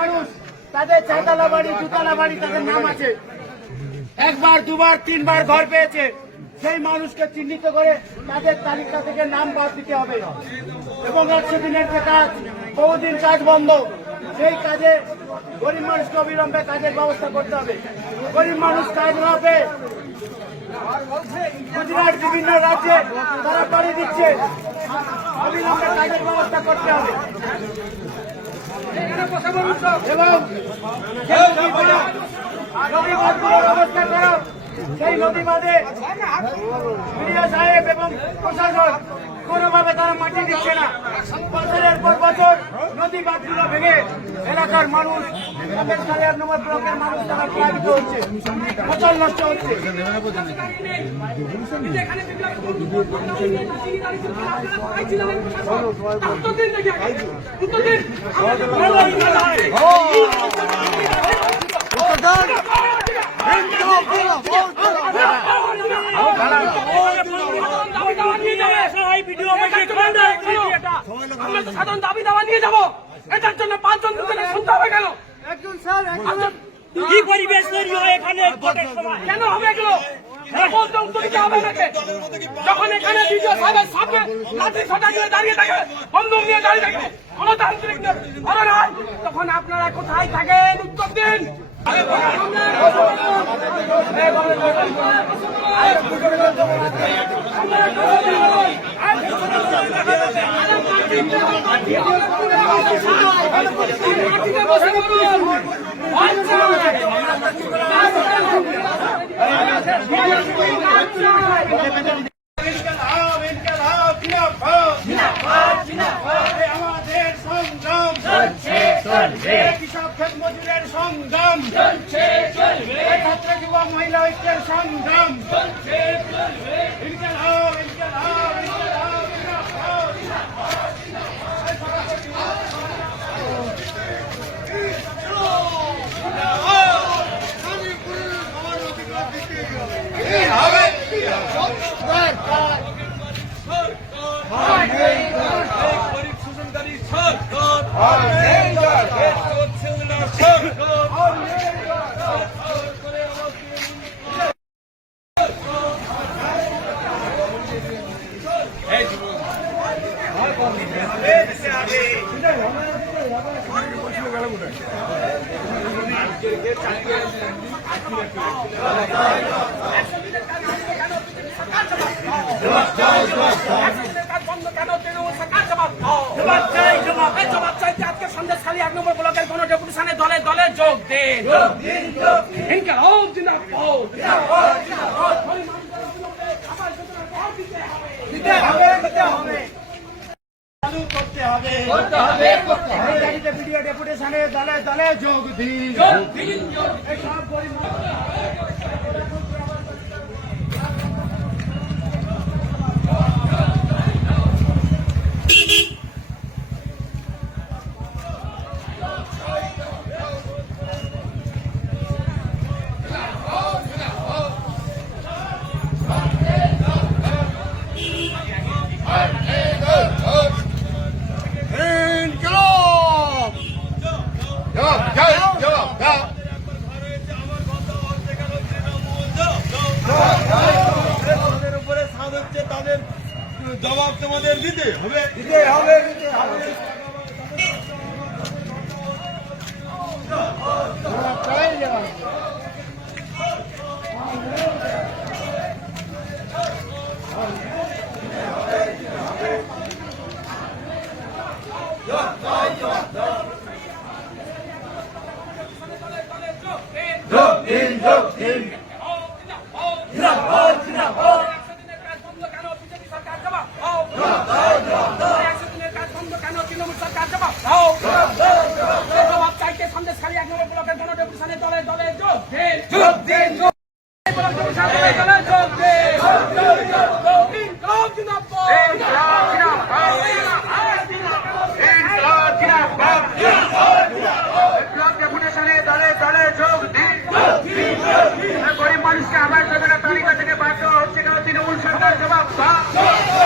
মানুষ। তাদের চারতলা বাড়ি দুতলা বাড়ি তাদের নাম আছে। একবার দুবার তিনবার ঘর পেয়েছে। সেই মানুষকে চিহ্নিত করে তাদের তালিকা থেকে নাম বাদ দিতে হবে। এবং একশো দিনের যে কাজ বহুদিন কাজ বন্ধ। সেই কাজে গরিব মানুষকে অবিলম্বে কাজের ব্যবস্থা করতে হবে। গরিব মানুষ কাজ না পেয়ে গুজরাট বিভিন্ন রাজ্যে তারা পাড়ি দিচ্ছে। অবিলম্বে কাজের ব্যবস্থা করতে হবে। এবং যে নদীগুলো নদী বাঁধগুলোর অবস্থা করো সেই নদী বাঁধে মিডিয়া সাহেব এবং প্রশাসন কোনোভাবে তারা মাটি দিচ্ছে না। বছরের পর বছর নদী বাঁধগুলো ভেঙে এলাকার মানুষ আট ব্লকের মানুষ তারা প্লাবিত হচ্ছে ফসল নষ্ট হচ্ছে। সাধারণ দাবি দাবা নিয়ে যাব। এটার জন্য পাঁচজন থেকে শুনতে হবে কেন? কি পরিবেশ তৈরি হয় এখানে? ভোটের সময়। কেন হবে এগুলো? উত্তরিত যখন এখানে বিজয় সাহেবের সামনে লাঠি ছটা নিয়ে দাঁড়িয়ে থাকে বন্দুক নিয়ে দাঁড়িয়ে থাকে গণতান্ত্রিক ধরে তখন আপনারা কোথায় থাকেন? উত্তর দিন। মজুরের সংগ্রাম ছাত্র যুব মহিলা ঐক্যের সংগ্রাম ইনকালাব, ইনকালাব, ইনকালাব, জিন্দাবাদ। গরিব শোষণকারী সরকার হচ্ছে ওনার সরকার কাজ বন্ধ কেন তৃণমূল সরকার জবাব দাও। এই জবাব চাইতে আজকে সন্দেশখালী দলে দলে যোগ দিন ইনকালাব জিন্দাবাদ। দিতে হবে, দিতে হবে। চালু করতে হবে এই দাবিতে ভিডিও ডেপুটেশনে দলে দলে যোগ দিন। জবাব তোমাদের দিতে হবে দিতে হবে দিতে হবে Drop. ইনকাম জিন্দাবাদ ইনকাম জিন্দাবাদ